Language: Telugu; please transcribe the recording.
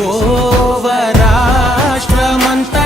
Whoa.